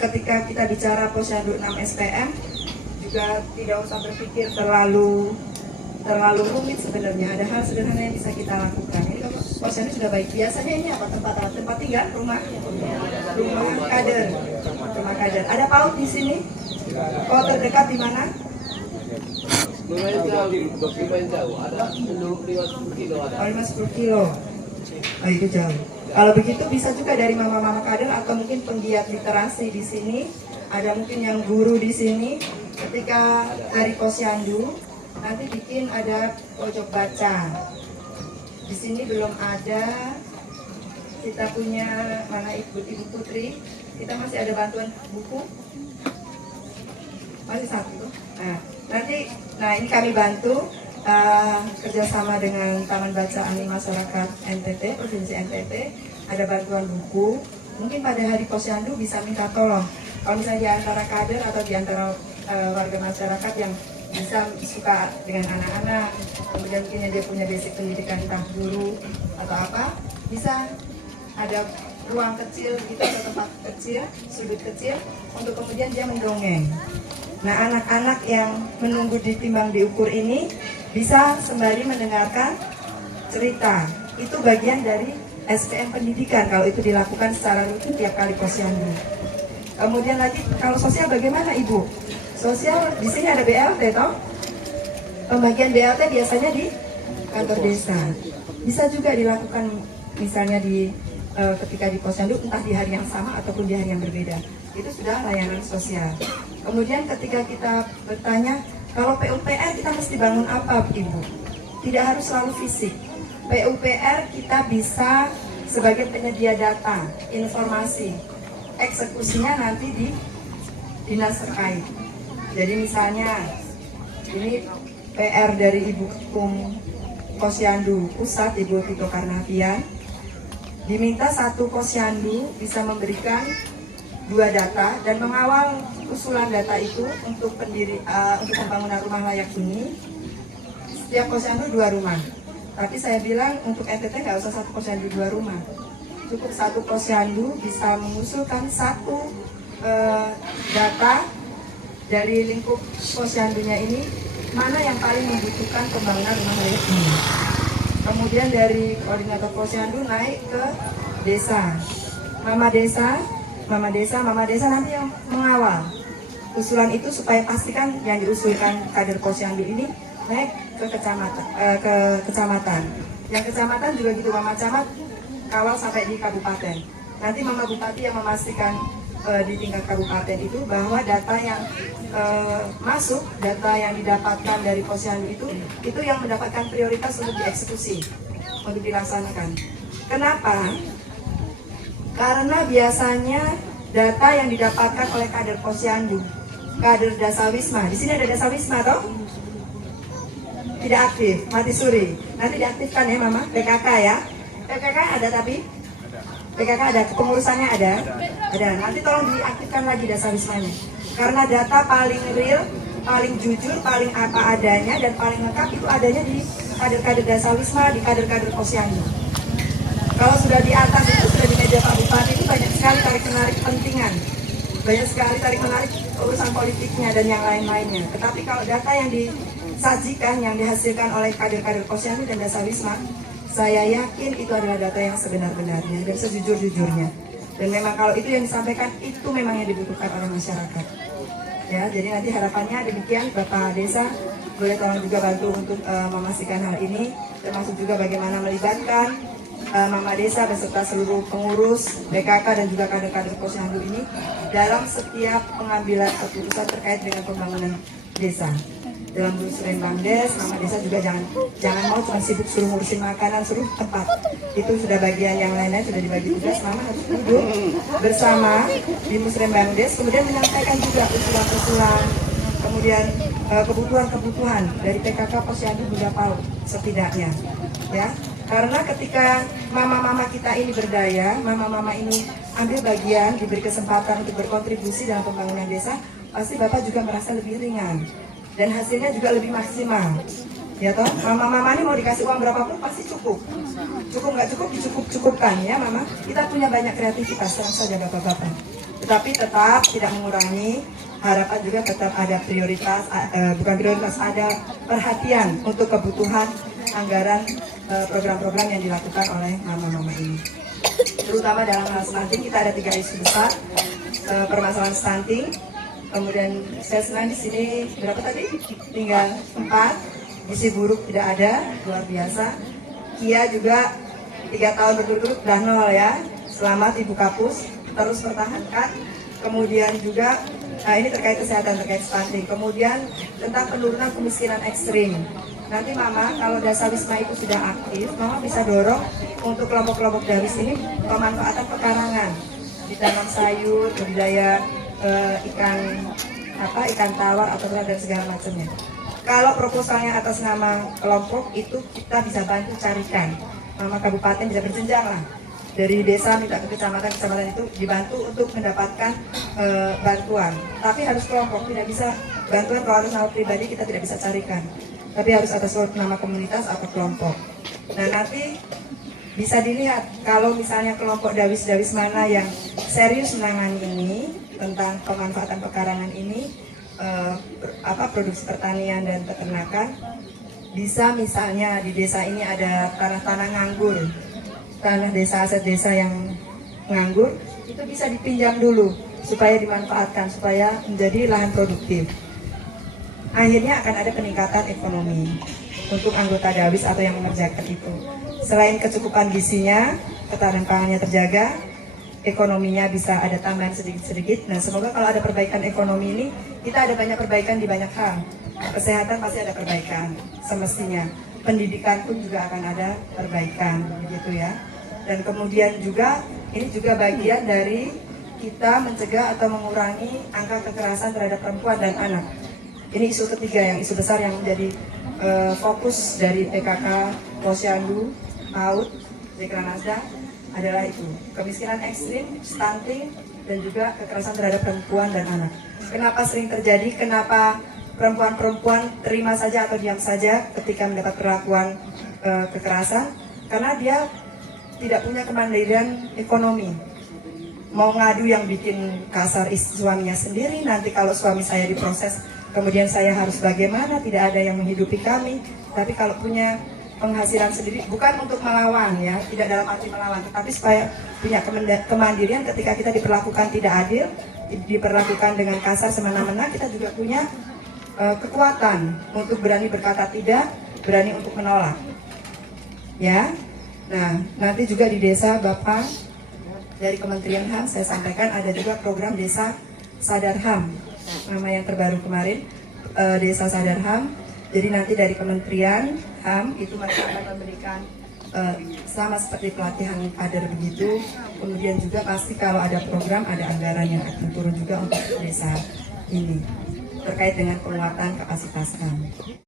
ketika kita bicara posyandu 6 SPM juga tidak usah berpikir terlalu rumit sebenarnya. Ada hal sederhana yang bisa kita lakukan. Ini kalau posyandu sudah baik. Biasanya ini apa? Tempat tinggal, rumah kader. Rumah kader. Ada PAUD di sini? Kalau terdekat di mana? Lumayan jauh. Ada 5-10 kilo ada. 5-10 kilo. Oh, itu jauh. Kalau begitu bisa juga dari mama-mama kader atau mungkin penggiat literasi di sini. Ada mungkin yang guru di sini. Ketika hari posyandu nanti bikin ada pojok baca. Di sini belum ada. Kita punya mana Ibu Putri. Kita masih ada bantuan buku. Masih satu. Nah ini kami bantu kerjasama dengan Taman Bacaan Masyarakat NTT, Provinsi NTT. Ada bantuan buku. Mungkin pada hari posyandu bisa minta tolong. Kalau misalnya di antara kader atau di antara warga masyarakat yang bisa suka dengan anak-anak, kemudian mungkin dia punya basic pendidikan entah guru atau apa, bisa ada ruang kecil gitu atau tempat kecil, sudut kecil untuk kemudian dia mendongeng. Nah, anak-anak yang menunggu ditimbang diukur ini bisa sembari mendengarkan cerita. Itu bagian dari SPM pendidikan kalau itu dilakukan secara rutin tiap kali posyandu. Kemudian lagi kalau sosial bagaimana Ibu? Sosial di sini ada BLT toh? Pembagian BLT biasanya di kantor desa. Bisa juga dilakukan misalnya di ketika di posyandu entah di hari yang sama ataupun di hari yang berbeda. Itu sudah layanan sosial. Kemudian ketika kita bertanya, kalau PUPR kita mesti bangun apa Ibu? Tidak harus selalu fisik. PUPR kita bisa sebagai penyedia data, informasi. Eksekusinya nanti di dinas terkait. Jadi misalnya ini PR dari Ibu Ketum Posyandu Pusat, Ibu Tito Karnavian, diminta satu posyandu bisa memberikan 2 data dan mengawal usulan data itu untuk untuk pembangunan rumah layak huni. Setiap posyandu 2 rumah. Tapi saya bilang untuk NTT nggak usah satu posyandu 2 rumah. Cukup satu posyandu bisa mengusulkan satu data dari lingkup posyandunya ini mana yang paling membutuhkan pembangunan rumah layak huni. Kemudian dari koordinator posyandu naik ke desa, mama desa nanti yang mengawal usulan itu supaya pastikan yang diusulkan kader posyandu ini naik ke kecamatan. Yang kecamatan juga gitu, mama camat kawal sampai di kabupaten. Nanti mama bupati yang memastikan di tingkat kabupaten itu bahwa data yang masuk, data yang didapatkan dari posyandu itu yang mendapatkan prioritas untuk dieksekusi, untuk dilaksanakan. Kenapa? Karena biasanya data yang didapatkan oleh kader posyandu, kader Dasawisma, di sini ada Dasawisma toh? Tidak aktif, mati suri. Nanti diaktifkan ya Mama, PKK ya. PKK ada tapi? PKK ada, kepengurusannya ada. Nanti tolong diaktifkan lagi Dasawismanya. Karena data paling real, paling jujur, paling apa adanya, dan paling lengkap itu adanya di kader-kader Dasawisma, di kader-kader posyandu. Kalau sudah di atas itu, sudah di meja Pak Bupati itu banyak sekali tarik-menarik kepentingan. Banyak sekali tarik-menarik urusan politiknya dan yang lain-lainnya. Tetapi kalau data yang disajikan, yang dihasilkan oleh kader-kader posyandu dan Dasawisma, saya yakin itu adalah data yang sebenar-benarnya dan sejujur-jujurnya. Dan memang kalau itu yang disampaikan, itu memang yang dibutuhkan oleh masyarakat. Ya, jadi nanti harapannya demikian, Bapak Desa boleh tolong juga bantu untuk memastikan hal ini, termasuk juga bagaimana melibatkan Mama Desa beserta seluruh pengurus, BKK dan juga kader-kader posyandu ini dalam setiap pengambilan keputusan terkait dengan pembangunan desa. Dalam musrembang des, Mama Desa juga jangan mau cuma sibuk suruh ngurusin makanan, suruh tempat. Itu sudah bagian yang lainnya sudah dibagi tugas. Mama harus duduk bersama di musrembang des, kemudian menyampaikan juga usulan-usulan, kemudian kebutuhan-kebutuhan dari PKK Posyandu Bunda PAUD setidaknya, ya. Karena ketika mama-mama kita ini berdaya, mama-mama ini ambil bagian, diberi kesempatan untuk berkontribusi dalam pembangunan desa, pasti Bapak juga merasa lebih ringan dan hasilnya juga lebih maksimal. Ya toh, mama-mama ini mau dikasih uang berapapun pasti cukup. Cukup nggak cukup, dicukup-cukupkan ya Mama. Kita punya banyak kreativitas, terang saja Bapak-Bapak. tetapi tetap tidak mengurangi harapan juga tetap ada prioritas, bukan prioritas, ada perhatian untuk kebutuhan anggaran program-program yang dilakukan oleh mama-mama ini. Terutama dalam hal stunting kita ada 3 isu besar, permasalahan stunting, kemudian saya senang di sini berapa tadi? Tinggal 4, gizi buruk tidak ada, luar biasa. Kia juga 3 tahun berturut-turut udah 0 ya. Selamat Ibu Kapus, terus pertahankan. Kemudian juga ini terkait kesehatan, terkait stunting. Kemudian tentang penurunan kemiskinan ekstrim. Nanti Mama kalau Dasa Wisma itu sudah aktif, Mama bisa dorong untuk kelompok-kelompok Dawis ini pemanfaatan pekarangan, ditanam sayur, budidaya ikan tawar atau dan segala macamnya. Kalau proposalnya atas nama kelompok itu kita bisa bantu carikan. Mama kabupaten bisa berjenjang lah. Dari desa minta ke kecamatan, kecamatan itu dibantu untuk mendapatkan bantuan. Tapi harus kelompok, tidak bisa bantuan kalau atas nama pribadi kita tidak bisa carikan. Tapi harus atas nama komunitas atau kelompok. Nah nanti bisa dilihat kalau misalnya kelompok Dawis-Dawis mana yang serius menangani ini tentang pemanfaatan pekarangan ini, produksi pertanian dan peternakan, bisa misalnya di desa ini ada tanah-tanah nganggur, tanah desa, aset desa yang nganggur, itu bisa dipinjam dulu supaya dimanfaatkan, supaya menjadi lahan produktif. Akhirnya akan ada peningkatan ekonomi untuk anggota Dawis atau yang mengerjakan itu. Selain kecukupan gizinya, ketahanan pangannya terjaga, ekonominya bisa ada tambahan sedikit-sedikit. Nah, semoga kalau ada perbaikan ekonomi ini, kita ada banyak perbaikan di banyak hal. Kesehatan pasti ada perbaikan, semestinya. Pendidikan pun juga akan ada perbaikan, begitu ya. Dan kemudian juga, ini juga bagian dari kita mencegah atau mengurangi angka kekerasan terhadap perempuan dan anak. Ini isu ketiga, yang isu besar yang menjadi fokus dari PKK, Posyandu, PAUD, Dekranasda adalah itu. Kemiskinan ekstrim, stunting, dan juga kekerasan terhadap perempuan dan anak. Kenapa sering terjadi? Kenapa perempuan-perempuan terima saja atau diam saja ketika mendapat perlakuan kekerasan? Karena dia tidak punya kemandirian ekonomi. Mau ngadu yang bikin kasar suaminya sendiri, nanti kalau suami saya diproses, kemudian saya harus bagaimana, tidak ada yang menghidupi kami. Tapi kalau punya penghasilan sendiri, bukan untuk melawan ya, tidak dalam arti melawan, tetapi supaya punya kemandirian ketika kita diperlakukan tidak adil, diperlakukan dengan kasar semena-mena, kita juga punya kekuatan untuk berani berkata tidak, berani untuk menolak. Ya, nah nanti juga di desa Bapak dari Kementerian HAM saya sampaikan ada juga program Desa Sadar HAM, nama yang terbaru kemarin, Desa Sadar HAM. Jadi nanti dari Kementerian HAM itu mereka akan memberikan sama seperti pelatihan kader begitu. Kemudian juga pasti kalau ada program ada anggaran yang akan turun juga untuk desa ini terkait dengan penguatan kapasitas HAM.